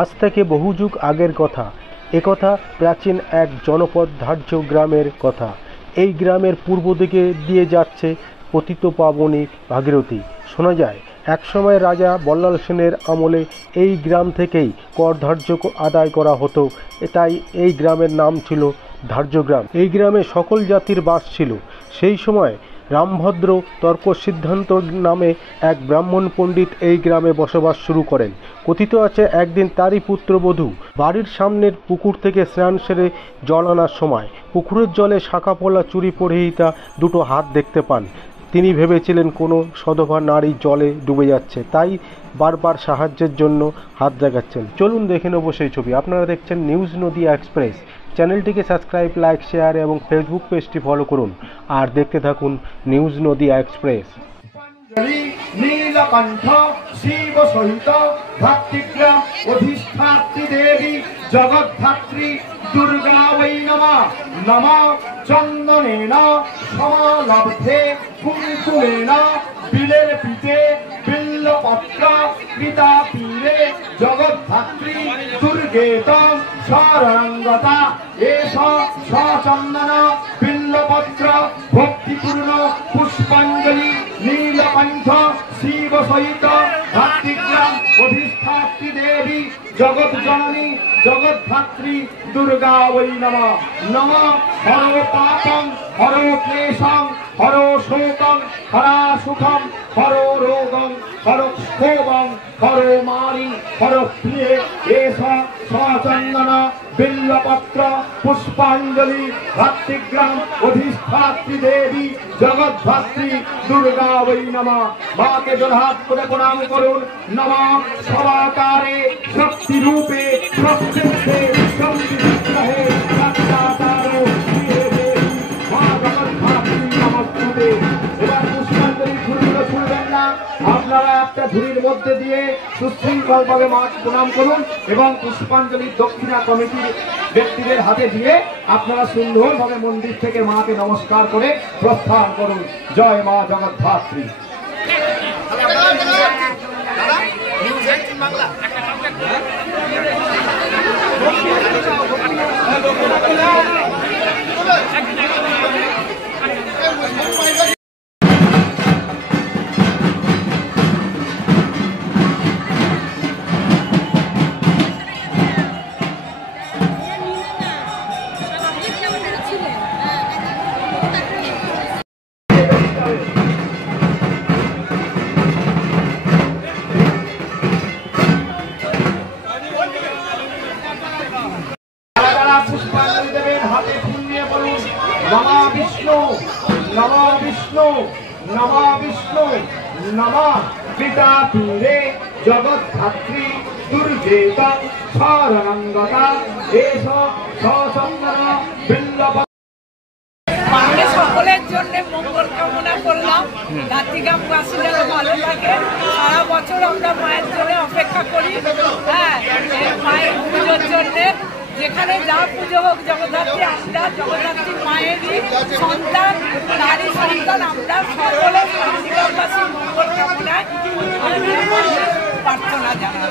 আজ থেকে বহু যুগ আগের কথা। একথা প্রাচীন এক জনপদ ধার্য গ্রামের কথা। এই গ্রামের পূর্ব দিকে দিয়ে যাচ্ছে পতিত পাবনী ভাগীরথী। শোনা যায় একসময় রাজা বল্লাল সেনের আমলে এই গ্রাম থেকেই কর ধার্য আদায় করা হতো, তাই এই গ্রামের নাম ছিল ধার্যগ্রাম। এই গ্রামে সকল জাতির বাস ছিল। সেই সময় রামভদ্র তর্ক সিদ্ধান্ত নামে এক ব্রাহ্মণ পণ্ডিত এই গ্রামে বসবাস শুরু করেন। কথিত আছে একদিন তারই পুত্রবধূ বাড়ির সামনের পুকুর থেকে স্নান সেরে জল আনার সময় পুকুরের জলে শাখা পলা চুরি পরিহিতা দুটো হাত দেখতে পান। তিনি ভেবেছিলেন কোনো সধবা নারী জলে ডুবে যাচ্ছে, তাই বারবার সাহায্যের জন্য হাত জাগাচ্ছেন। চলুন দেখে নেব সেই ছবি। আপনারা দেখছেন নিউজ নদিয়া এক্সপ্রেস। চ্যানেলটিকে সাবস্ক্রাইব, লাইক, শেয়ার এবং ফেসবুক পেজটি ফলো করুন আর দেখতে থাকুন নিউজ নদিয়া এক্সপ্রেস। নীলকণ্ঠ শিব সহিত ভাতৃগ্রাম অধিষ্ঠাত্রী দেবী জগদ্ধাত্রী দুর্গা বৈ নমঃ। নমঃ চন্দনেন সমালব্ধে কুঙ্কুমেন বিলের পিঠে বিল্লপত্র কৃতা পীরে জগদ্ধাত্রী দুর্গেত শরণাঙ্গতা এষ সচন্দন বিল্লপত্র ভক্তিপূর্ণ পুষ্পাঞ্জলি নীলকণ্ঠ শিব সহিত ভাতৃগ্রাম অধিষ্ঠাত্রী দেবী জগৎ জননী জগদ্ধাত্রী দুর্গা বৈ নমঃ। নমঃ হর পাপং হর ক্লেশং হর শোকং হরা সুখম হর রোগং হর ক্ষোভং হর মারি হর প্রিয়ে এষ সচন্দন বিল্লপত্র পুষ্পাঞ্জলি ভাতৃগ্রাম অধিষ্ঠাত্রী দেবী জগদ্ধাত্রী দুর্গা বৈ নমঃ। মাকে জোড়হাত করে প্রণাম করুন। নমঃ সবাকারে শক্তি রূপে শক্তিতে শক্তি বিগ্রহে সত্তাতারো মা জগদ্ধাত্রী নমস্তুতে। এবার পুষ্পাঞ্জলি ঝুড়িগুলো ছুড়বেন না, আপনারা একটা ঝুড়ির মধ্যে দিয়ে সুশৃঙ্খলভাবে মাকে প্রণাম করুন এবং পুষ্পাঞ্জলি দক্ষিণা কমিটির ব্যক্তিদের হাতে দিয়ে আপনারা সুন্দরভাবে মন্দির থেকে মাকে নমস্কার করে প্রস্থান করুন। জয় মা জগদ্ধাত্রী। পুষ্পাঞ্জলি দেবেন হাতে ফুল নিয়ে বলুন নমঃ বিষ্ণু নমঃ বিষ্ণু নমঃ বিষ্ণু নমঃ পিতা পীরে জগদ্ধাত্রী দুর্গেতং শরণাঙ্গতা এষ সচন্দন বিল্লপ। সকলের জন্য মঙ্গল কামনা করলাম। ধাত্রীগ্রামবাসী যেন ভালো থাকে। সারা বছর আমরা মায়ের জন্য অপেক্ষা করি। হ্যাঁ, মায়ের পুজোর জন্য যেখানে যা পুজো হোক জগদ্ধাত্রী, আমরা জগদ্ধাত্রী মায়েরই সন্তান, নারী সন্তান। আমরা সকলে ধাত্রীগ্রামবাসী মঙ্গল কামনায় প্রার্থনা জানাই।